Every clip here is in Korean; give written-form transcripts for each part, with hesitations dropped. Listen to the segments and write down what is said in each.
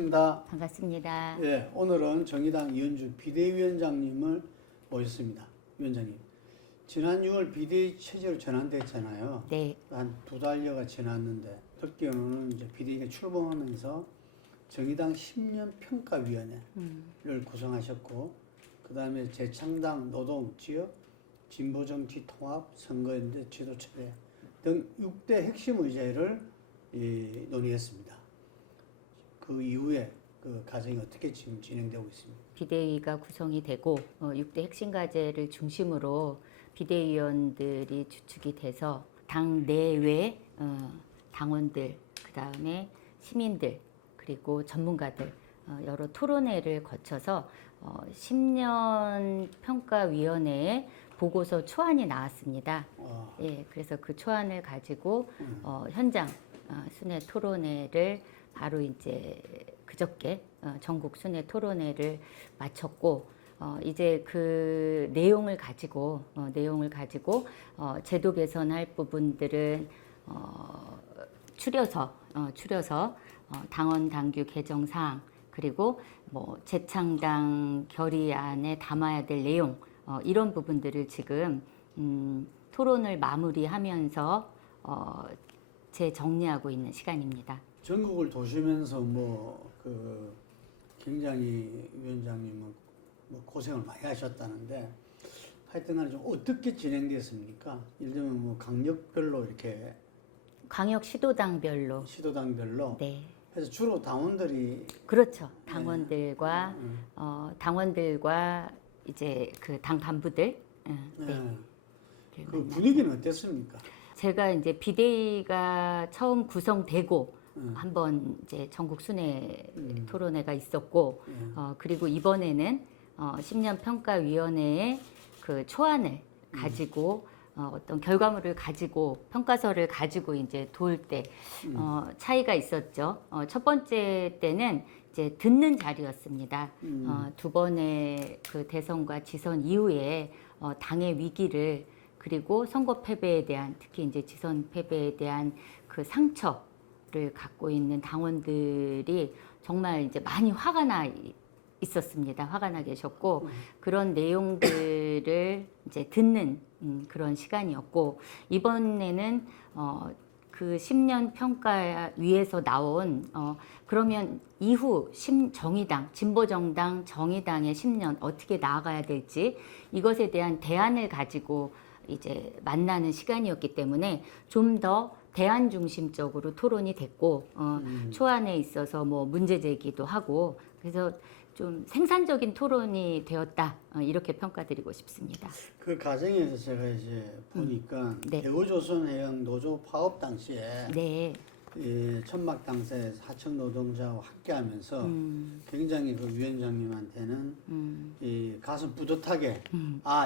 반갑습니다. 반갑습니다. 예, 오늘은 정의당 이현주 비대위원장님을 모셨습니다. 위원장님, 지난 6월 비대위 체제로 전환됐잖아요. 네. 한 2달여가 지났는데 듣기로는 이제 비대위가 출범하면서 정의당 10년 평가위원회를 구성하셨고, 그 다음에 재창당 노동, 지역, 진보정치 통합, 선거연대, 지도체계 등 6대 핵심 의제를 논의했습니다. 그 이후에 그 과정이 어떻게 지금 진행되고 있습니까? 비대위가 구성이 되고 6대 핵심 과제를 중심으로 비대위원들이 주축이 돼서 당 내외 당원들, 그다음에 시민들, 그리고 전문가들 여러 토론회를 거쳐서 10년 평가위원회에 보고서 초안이 나왔습니다. 예, 그래서 그 초안을 가지고 현장 순회 토론회를 바로 이제 그저께 전국 순회 토론회를 마쳤고 이제 그 내용을 가지고 제도 개선할 부분들은 추려서 당원 당규 개정 사항, 그리고 뭐 재창당 결의안에 담아야 될 내용 이런 부분들을 지금 토론을 마무리하면서 재정리하고 있는 시간입니다. 전국을 도시면서 굉장히 위원장님은 고생을 많이 하셨다는데 하여튼간에 좀 어떻게 진행됐습니까? 예를 들면 강력별로 이렇게 광역 시도당별로 네. 해서 주로 당원들이 그렇죠. 당원들과 당원들과 이제 그 당 간부들 네. 그 분위기는 어땠습니까? 제가 이제 비대위가 처음 구성되고 한번 이제 전국 순회 토론회가 있었고 그리고 이번에는 10년 평가위원회의 그 초안을 가지고 어떤 결과물을 가지고 평가서를 가지고 이제 도울 때 차이가 있었죠. 첫 번째 때는 이제 듣는 자리였습니다. 두 번의 그 대선과 지선 이후에 당의 위기를, 그리고 선거 패배에 대한, 특히 이제 지선 패배에 대한 그 상처를 갖고 있는 당원들이 정말 이제 많이 화가 나 있었습니다. 화가 나 계셨고 그런 내용들을 이제 듣는 그런 시간이었고, 이번에는 그 10년 평가위에서 나온 그러면 이후 정의당, 진보정당, 정의당의 10년 어떻게 나아가야 될지 이것에 대한 대안을 가지고 이제 만나는 시간이었기 때문에 좀 더 대안 중심적으로 토론이 됐고 초안에 있어서 뭐 문제 제기도 하고, 그래서 좀 생산적인 토론이 되었다 이렇게 평가드리고 싶습니다. 그 과정에서 제가 이제 보니까 네. 대우조선해양 노조 파업 당시에 네. 천막 당사에 하청 노동자와 함께하면서 굉장히 그 위원장님한테는 이 가슴 뿌듯하게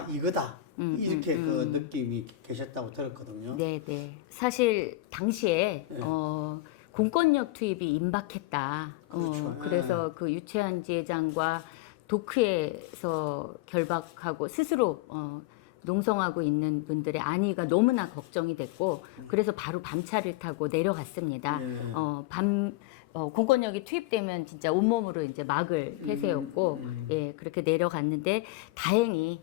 이거다 이렇게 그 느낌이 계셨다고 들었거든요. 네, 네. 사실 당시에 네. 공권력 투입이 임박했다. 그렇죠. 그래서 그 유채한 지회장과 도크에서 결박하고 스스로 농성하고 있는 분들의 안위가 너무나 걱정이 됐고, 그래서 바로 밤차를 타고 내려갔습니다. 공권력이 투입되면 진짜 온몸으로 이제 막을 태세였고, 예, 그렇게 내려갔는데 다행히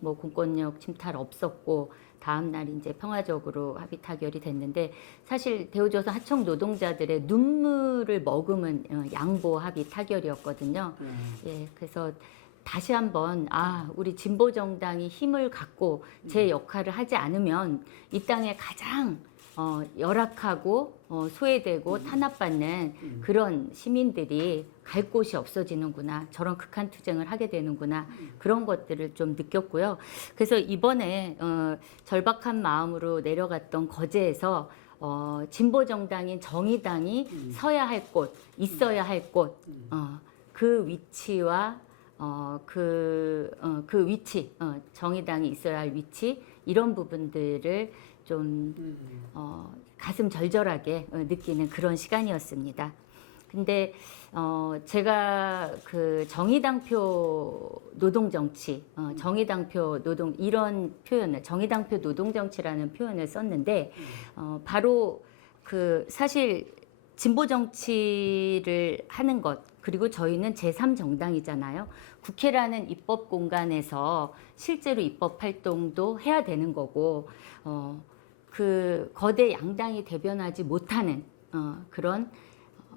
뭐 공권력 침탈 없었고 다음 날 이제 평화적으로 합의 타결이 됐는데, 사실 대우조선 하청 노동자들의 눈물을 머금은 양보 합의 타결이었거든요. 예, 그래서 다시 한번 우리 진보 정당이 힘을 갖고 제 역할을 하지 않으면 이 땅에 가장 열악하고 소외되고 탄압받는 그런 시민들이 갈 곳이 없어지는구나, 저런 극한 투쟁을 하게 되는구나, 그런 것들을 좀 느꼈고요. 그래서 이번에 절박한 마음으로 내려갔던 거제에서 진보 정당인 정의당이 서야 할 곳, 있어야 할 곳, 그 위치와 그 위치, 정의당이 있어야 할 위치, 이런 부분들을 좀 가슴 절절하게 느끼는 그런 시간이었습니다. 근데 제가 그 정의당표 노동정치, 정의당표 노동, 이런 표현을, 정의당표 노동정치라는 표현을 썼는데 바로 그 사실 진보 정치를 하는 것, 그리고 저희는 제3정당이잖아요. 국회라는 입법 공간에서 실제로 입법 활동도 해야 되는 거고, 그 거대 양당이 대변하지 못하는 그런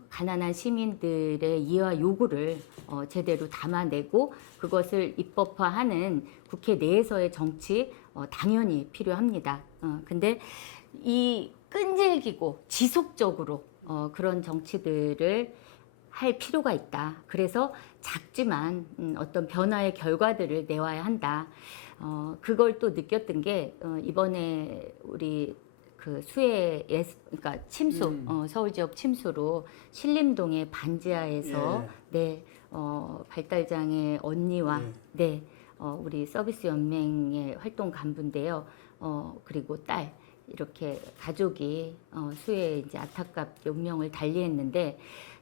가난한 시민들의 이해와 요구를 제대로 담아내고 그것을 입법화하는 국회 내에서의 정치 당연히 필요합니다. 근데 이 끈질기고 지속적으로 그런 정치들을 할 필요가 있다. 그래서 작지만 어떤 변화의 결과들을 내와야 한다. 그걸 또 느꼈던 게 이번에 우리 그 수해 그러니까 침수 서울 지역 침수로 신림동의 반지하에서 네 발달장애 언니와 네 우리 서비스 연맹의 활동 간부인데요. 그리고 딸 이렇게 가족이 수해에 이제 안타깝게 운명을 달리했는데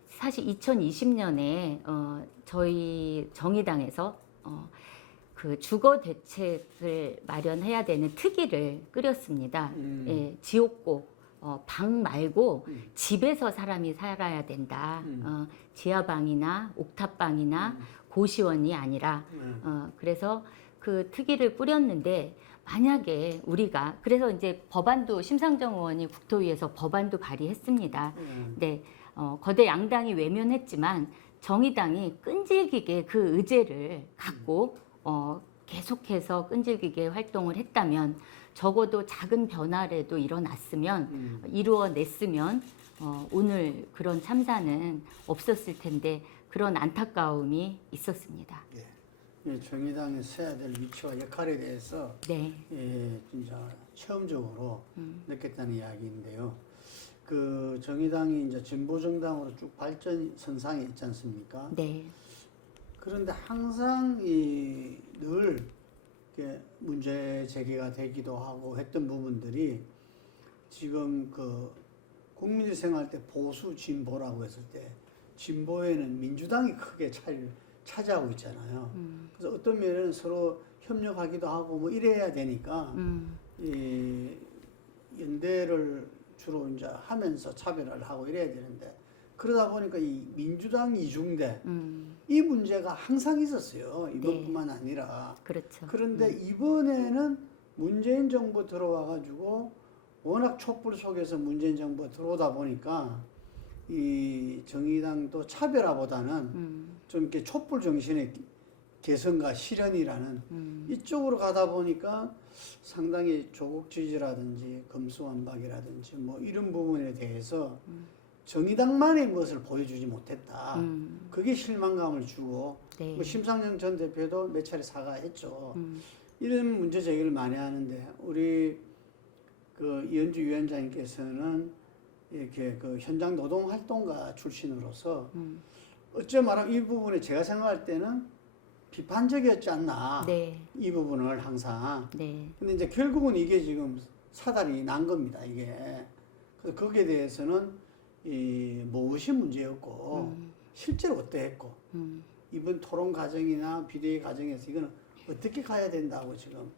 사실 2020년에 저희 정의당에서 그 주거 대책을 마련해야 되는 특위를 꾸렸습니다. 예, 지옥고 방 말고 집에서 사람이 살아야 된다. 지하방이나 옥탑방이나 고시원이 아니라 그래서 그 특위를 꾸렸는데 만약에 우리가 그래서 이제 법안도 심상정 의원이 국토위에서 법안도 발의했습니다. 네, 거대 양당이 외면했지만 정의당이 끈질기게 그 의제를 갖고 계속해서 끈질기게 활동을 했다면 적어도 작은 변화라도 일어났으면 이루어냈으면 오늘 그런 참사는 없었을 텐데 그런 안타까움이 있었습니다. 예, 정의당이 서야 될 위치와 역할에 대해서 네. 예, 진짜 체험적으로 느꼈다는 이야기인데요. 그 정의당이 이제 진보 정당으로 쭉 발전 선상에 있지 않습니까? 네. 그런데 항상 늘 이렇게 문제 제기가 되기도 하고 했던 부분들이 지금 그 국민들이 생각할 때 보수 진보라고 했을 때 진보에는 민주당이 크게 차지하고 있잖아요. 그래서 어떤 면에는 서로 협력하기도 하고 뭐 이래야 되니까 이 연대를 주로 이제 하면서 차별을 하고 이래야 되는데 그러다 보니까 이 민주당 이중대 이 문제가 항상 있었어요. 이번뿐만 아니라. 그렇죠. 그런데 이번에는 문재인 정부 들어와 가지고 워낙 촛불 속에서 문재인 정부가 들어오다 보니까 이 정의당도 차별화보다는 좀 이렇게 촛불 정신의 개선과 실현이라는 이쪽으로 가다 보니까 상당히 조국 지지라든지 검수완박이라든지 뭐 이런 부분에 대해서 정의당만의 것을 보여주지 못했다. 그게 실망감을 주고 네. 뭐 심상정 전 대표도 몇 차례 사과했죠. 이런 문제 제기를 많이 하는데 우리 그 이현주 위원장님께서는 이렇게 그 현장 노동 활동가 출신으로서 어째 말하면 이 부분에 제가 생각할 때는 비판적이었지 않나. 네. 이 부분을 항상. 네. 근데 이제 결국은 이게 지금 사달이 난 겁니다. 이게. 그래서 거기에 대해서는 무엇이 문제였고 실제로 어떠했고 이번 토론 과정이나 비대위 과정에서 이거는 어떻게 가야 된다고 지금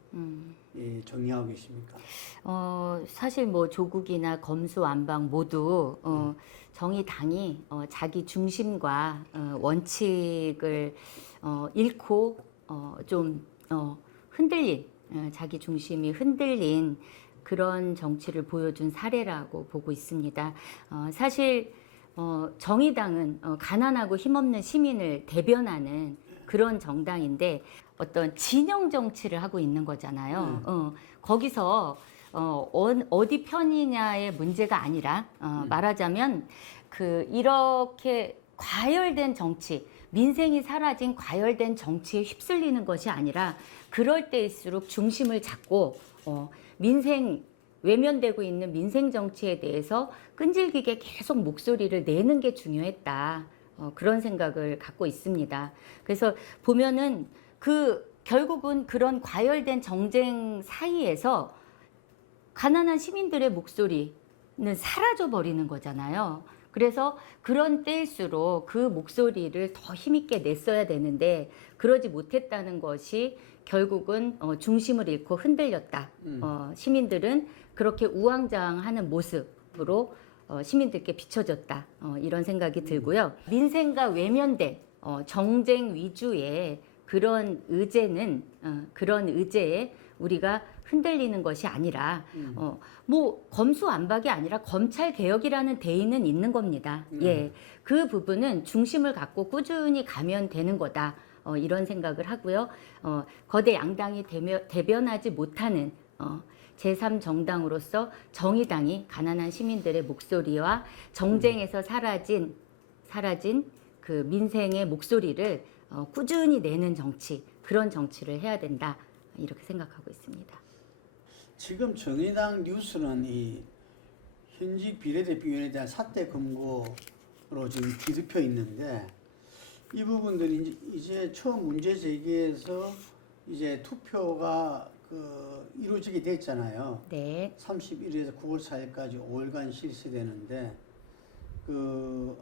정리하고 계십니까? 사실 뭐 조국이나 검수완박 모두 정의당이 자기 중심과 원칙을 잃고 좀 흔들린 자기 중심이 흔들린 그런 정치를 보여준 사례라고 보고 있습니다. 사실 정의당은 가난하고 힘없는 시민을 대변하는 그런 정당인데 어떤 진영 정치를 하고 있는 거잖아요. 거기서 어디 편이냐의 문제가 아니라 말하자면 그 이렇게 과열된 정치, 민생이 사라진 과열된 정치에 휩쓸리는 것이 아니라 그럴 때일수록 중심을 잡고 민생 외면되고 있는 민생 정치에 대해서 끈질기게 계속 목소리를 내는 게 중요했다. 그런 생각을 갖고 있습니다. 그래서 보면은 결국은 그런 과열된 정쟁 사이에서 가난한 시민들의 목소리는 사라져 버리는 거잖아요. 그래서 그런 때일수록 그 목소리를 더 힘있게 냈어야 되는데 그러지 못했다는 것이 결국은 중심을 잃고 흔들렸다. 시민들은 그렇게 우왕좌왕하는 모습으로 시민들께 비춰졌다. 이런 생각이 들고요. 민생과 외면된 정쟁 위주의 그런 그런 의제에 우리가 흔들리는 것이 아니라 뭐 검수완박이 아니라 검찰 개혁이라는 대의는 있는 겁니다. 예, 그 부분은 중심을 갖고 꾸준히 가면 되는 거다. 이런 생각을 하고요. 거대 양당이 대변하지 못하는 제3정당으로서 정의당이 가난한 시민들의 목소리와 정쟁에서 사라진 그 민생의 목소리를 꾸준히 내는 정치, 그런 정치를 해야 된다. 이렇게 생각하고 있습니다. 지금 정의당 뉴스는 이 현직 비례대표위원회에 대한 사퇴 금고로 지금 뒤덮여 있는데 이 부분들이 이제 처음 문제 제기해서 이제 투표가 이루어지게 됐잖아요. 네. 31일에서 9월 4일까지 5일간 실시되는데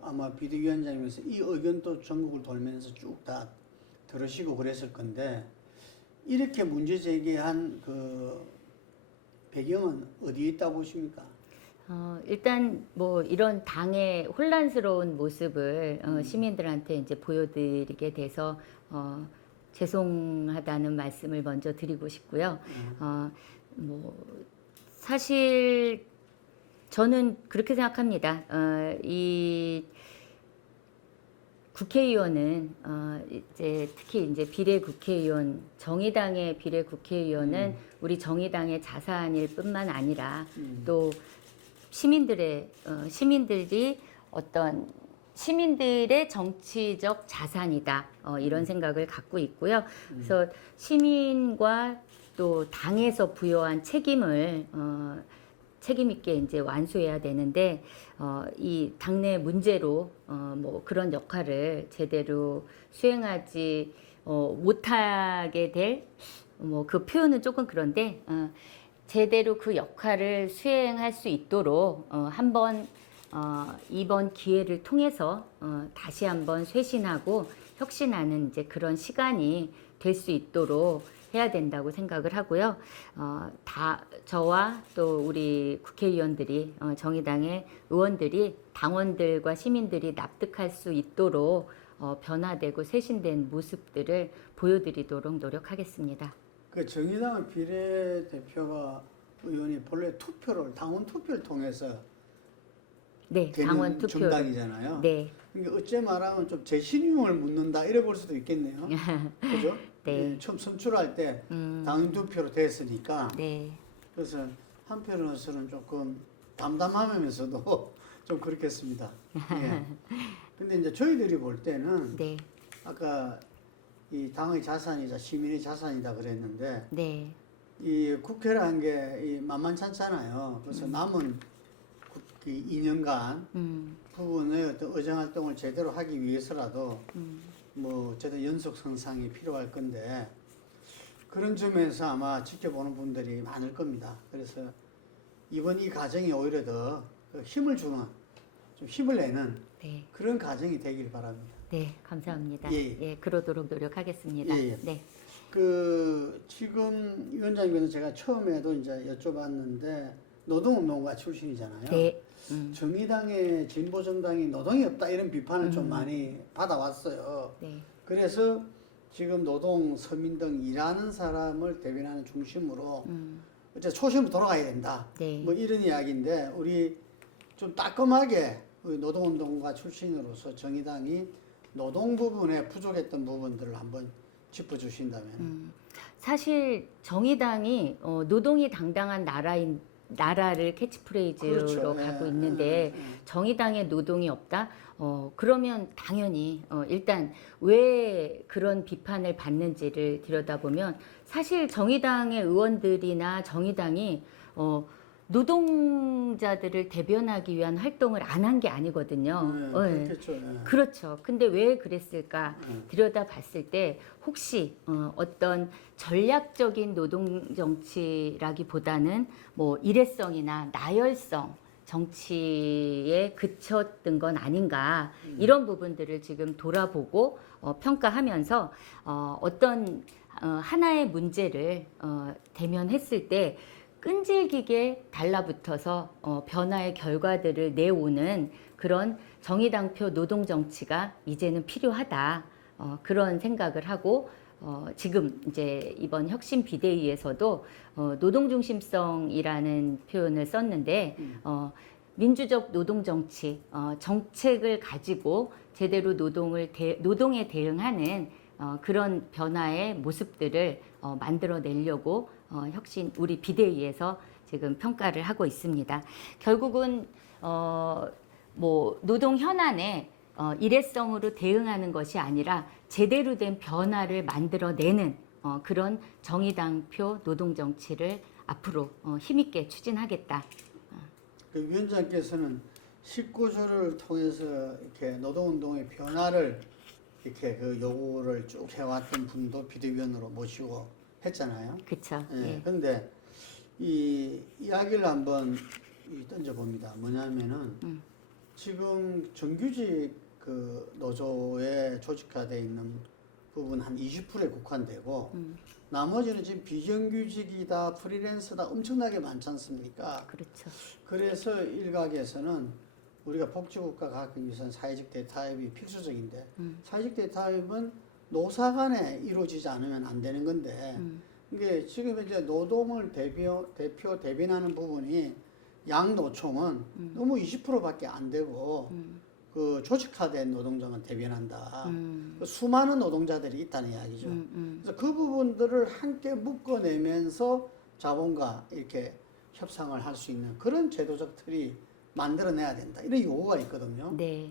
아마 비대위원장님께서 이 의견도 전국을 돌면서 쭉 다 들으시고 그랬을 건데 이렇게 문제 제기한 배경은 어디에 있다고 보십니까? 일단 뭐 이런 당의 혼란스러운 모습을 시민들한테 이제 보여드리게 돼서 죄송하다는 말씀을 먼저 드리고 싶고요. 뭐 사실 저는 그렇게 생각합니다. 이 국회의원은 이제 특히 이제 비례 국회의원, 정의당의 비례 국회의원은 우리 정의당의 자산일 뿐만 아니라 또 시민들이 어떤 시민들의 정치적 자산이다. 이런 생각을 갖고 있고요. 그래서 시민과 또 당에서 부여한 책임을 책임 있게 이제 완수해야 되는데 이 당내 문제로 뭐 그런 역할을 제대로 수행하지 못하게 될 뭐 그 표현은 조금 그런데 제대로 그 역할을 수행할 수 있도록 한번 이번 기회를 통해서 다시 한번 쇄신하고 혁신하는 이제 그런 시간이 될 수 있도록 해야 된다고 생각을 하고요. 저와 또 우리 국회의원들이 정의당의 의원들이 당원들과 시민들이 납득할 수 있도록 변화되고 쇄신된 모습들을 보여드리도록 노력하겠습니다. 그 정의당 비례대표가 의원이 본래 당원 투표를 통해서 네, 되는 당원 투표 정당이잖아요. 네. 그러니까 어째 말하면 좀 재신임을 묻는다 이래 볼 수도 있겠네요. 그죠? 네. 처음 선출할 때 당원 투표로 됐으니까. 네. 그래서 한편으로서는 조금 담담하면서도 좀 그렇겠습니다. 예. 근데 이제 저희들이 볼 때는 네. 아까 이 당의 자산이자 시민의 자산이다 그랬는데 네. 이 국회라는 게 만만찮잖아요. 그래서 남은 2년간 부분의 어떤 의정 활동을 제대로 하기 위해서라도 뭐 제대로 연속 성상이 필요할 건데 그런 점에서 아마 지켜보는 분들이 많을 겁니다. 그래서 이번 이 과정이 오히려 더 힘을 주는, 좀 힘을 내는 네. 그런 과정이 되길 바랍니다. 네, 감사합니다. 예. 예, 그러도록 노력하겠습니다. 예, 예. 네. 지금 위원장님께서 제가 처음에도 이제 여쭤봤는데 노동운동가 출신이잖아요. 네. 정의당의 진보정당이 노동이 없다 이런 비판을 좀 많이 받아왔어요. 네. 그래서 지금 노동, 서민 등 일하는 사람을 대변하는 중심으로 이제 초심으로 돌아가야 된다. 네. 뭐 이런 이야기인데 우리 좀 따끔하게 우리 노동운동가 출신으로서 정의당이 노동 부분에 부족했던 부분들을 한번 짚어주신다면. 사실 정의당이 노동이 당당한 나라를 캐치프레이즈로 그렇죠. 가고 예, 있는데 정의당에 노동이 없다? 그러면 당연히 일단 왜 그런 비판을 받는지를 들여다보면 사실 정의당의 의원들이나 정의당이 노동자들을 대변하기 위한 활동을 안 한 게 아니거든요. 네. 그렇겠죠. 예. 그렇죠. 근데 왜 그랬을까 들여다봤을 때 혹시 어떤 전략적인 노동 정치라기보다는 뭐 일회성이나 나열성 정치에 그쳤던 건 아닌가 이런 부분들을 지금 돌아보고 평가하면서 어떤 하나의 문제를 대면했을 때 끈질기게 달라붙어서 변화의 결과들을 내오는 그런 정의당표 노동 정치가 이제는 필요하다. 그런 생각을 하고 지금 이제 이번 혁신 비대위에서도 노동 중심성이라는 표현을 썼는데 민주적 노동 정치, 정책을 가지고 제대로 노동에 대응하는 그런 변화의 모습들을 만들어내려고 우리 비대위에서 지금 평가를 하고 있습니다. 결국은 뭐 노동 현안에 일회성으로 대응하는 것이 아니라 제대로 된 변화를 만들어내는 그런 정의당표 노동 정치를 앞으로 힘있게 추진하겠다. 그 위원장께서는 19조를 통해서 이렇게 노동운동의 변화를 이렇게 그 요구를 쭉 해왔던 분도 비대위원으로 모시고 했잖아요. 그렇죠. 예. 근데 이 이야기를 한번 던져봅니다. 뭐냐면은 지금 정규직 그 노조에 조직화되어 있는 부분 한 20%에 국한되고 나머지는 지금 비정규직이다, 프리랜서다 엄청나게 많지 않습니까? 그렇죠. 그래서 일각에서는 우리가 복지국가 가기 위해서는 사회적 대타협이 필수적인데 사회적 대타협은 노사 간에 이루어지지 않으면 안 되는 건데 이게 지금 이제 노동을 대변하는 부분이 양노총은 너무 20%밖에 안 되고 그 조직화된 노동자만 대변한다. 그 수많은 노동자들이 있다는 이야기죠. 그래서 그 부분들을 함께 묶어내면서 자본과 이렇게 협상을 할 수 있는 그런 제도적 틀이 만들어내야 된다. 이런 요구가 있거든요. 네.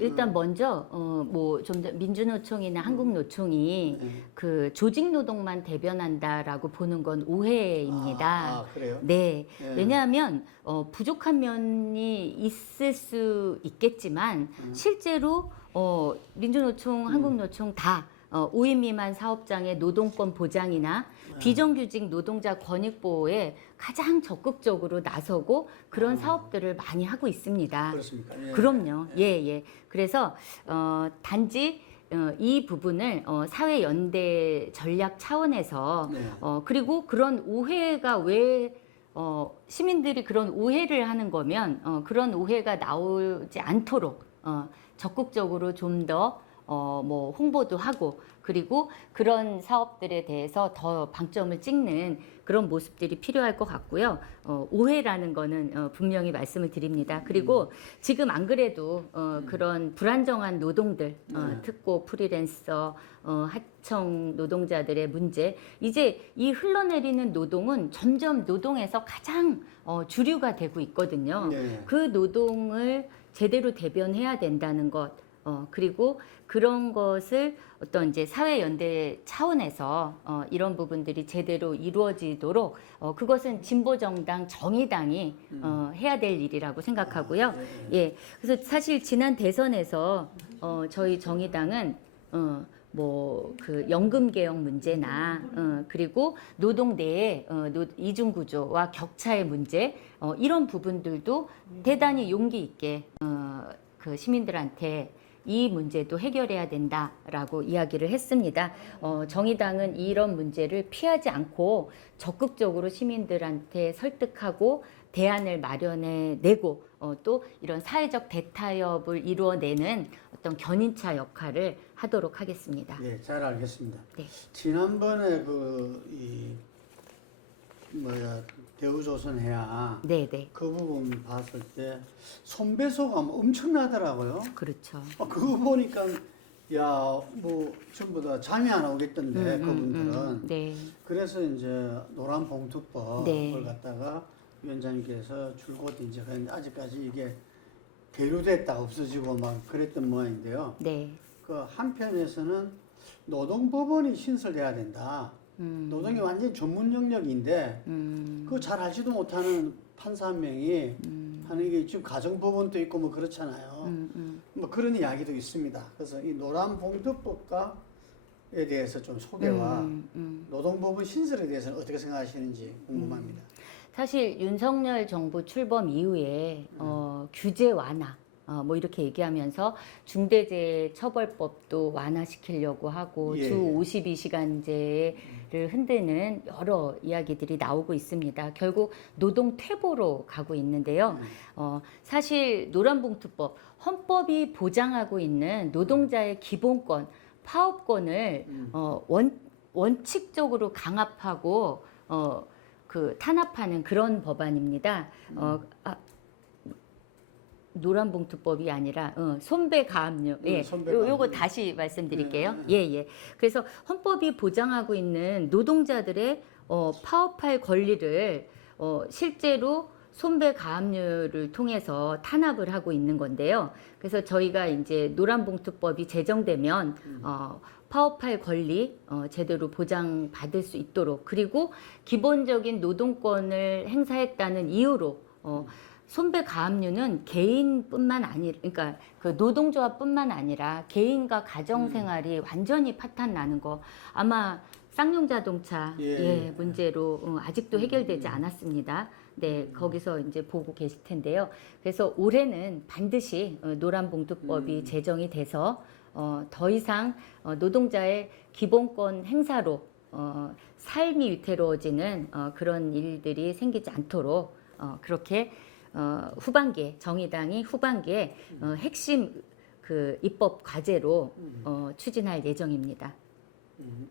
일단 먼저 뭐 좀 더 민주노총이나 한국노총이 그 조직 노동만 대변한다라고 보는 건 오해입니다. 그래요? 네. 예. 왜냐하면 부족한 면이 있을 수 있겠지만 실제로 민주노총, 한국노총 다 5인 미만 사업장의 노동권 보장이나 비정규직 노동자 권익 보호에 가장 적극적으로 나서고 그런 사업들을 많이 하고 있습니다. 그렇습니까? 예. 그럼요. 예. 그래서 단지 이 부분을 사회 연대 전략 차원에서 네. 그리고 그런 오해가 왜 시민들이 그런 오해를 하는 거면 그런 오해가 나오지 않도록 적극적으로 좀 더 뭐 홍보도 하고 그리고 그런 사업들에 대해서 더 방점을 찍는 그런 모습들이 필요할 것 같고요. 오해라는 거는 분명히 말씀을 드립니다. 그리고 지금 안 그래도 그런 불안정한 노동들, 특고, 프리랜서, 하청 노동자들의 문제, 이제 이 흘러내리는 노동은 점점 노동에서 가장 주류가 되고 있거든요. 네. 그 노동을 제대로 대변해야 된다는 것, 그리고 그런 것을 어떤 이제 사회연대 차원에서 이런 부분들이 제대로 이루어지도록 그것은 진보정당, 정의당이 해야 될 일이라고 생각하고요. 예, 그래서 사실 지난 대선에서 저희 정의당은 뭐 그 연금 개혁 문제나 그리고 노동 내의 이중 구조와 격차의 문제 이런 부분들도 대단히 용기 있게 그 시민들한테 이 문제도 해결해야 된다라고 이야기를 했습니다. 정의당은 이런 문제를 피하지 않고 적극적으로 시민들한테 설득하고 대안을 마련해내고 또 이런 사회적 대타협을 이루어내는 어떤 견인차 역할을 하도록 하겠습니다. 네, 잘 알겠습니다. 네. 지난번에 대우조선해야 네. 그 부분 봤을 때 손배소가 엄청나더라고요. 그렇죠. 그거 보니까 뭐 전부 다 잠이 안 오겠던데 그분들은. 네. 그래서 이제 노란 봉투법을 네. 갖다가 위원장님께서 줄곧 이제 그런데 아직까지 이게 계류됐다 없어지고 막 그랬던 모양인데요. 네. 그 한편에서는 노동법원이 신설돼야 된다. 노동이 완전 전문 영역인데 그거 잘 알지도 못하는 판사 한 명이 하는 게 지금 가정법원도 있고 뭐 그렇잖아요. 뭐 그런 이야기도 있습니다. 그래서 이 노란 봉투법과에 대해서 좀 소개와 노동법원 신설에 대해서는 어떻게 생각하시는지 궁금합니다. 사실 윤석열 정부 출범 이후에 규제 완화 뭐 이렇게 얘기하면서 중대재해처벌법도 완화시키려고 하고 예. 주 52시간제를 흔드는 여러 이야기들이 나오고 있습니다. 결국 노동 퇴보로 가고 있는데요. 사실 노란봉투법, 헌법이 보장하고 있는 노동자의 기본권, 파업권을 원칙적으로 강압하고 탄압하는 그런 법안입니다. 노란봉투법이 아니라 손배가압류. 예, 요거 다시 말씀드릴게요. 예. 그래서 헌법이 보장하고 있는 노동자들의 파업할 권리를 실제로 손배가압류를 통해서 탄압을 하고 있는 건데요. 그래서 저희가 이제 노란봉투법이 제정되면 파업할 권리 제대로 보장받을 수 있도록, 그리고 기본적인 노동권을 행사했다는 이유로 손배가압류는 개인뿐만 아니라, 그러니까 그 노동조합뿐만 아니라 개인과 가정생활이 완전히 파탄나는 거, 아마 쌍용자동차 문제로 아직도 해결되지 않았습니다. 네, 거기서 이제 보고 계실 텐데요. 그래서 올해는 반드시 노란봉투법이 제정이 돼서 더 이상 노동자의 기본권 행사로 삶이 위태로워지는 그런 일들이 생기지 않도록 그렇게 후반기에, 정의당이 후반기에 핵심 그 입법 과제로 추진할 예정입니다.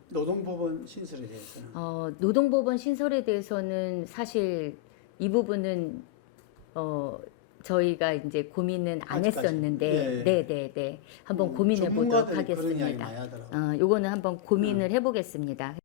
노동법원 신설에 대해서는 노동법원 신설에 대해서는 사실 이 부분은 저희가 이제 고민은 안 아직까지. 했었는데, 네, 한번 고민해 보도록 전문가들이 그런 이야기 하겠습니다. 많이 하더라고요. 요거는 한번 고민을 해보겠습니다.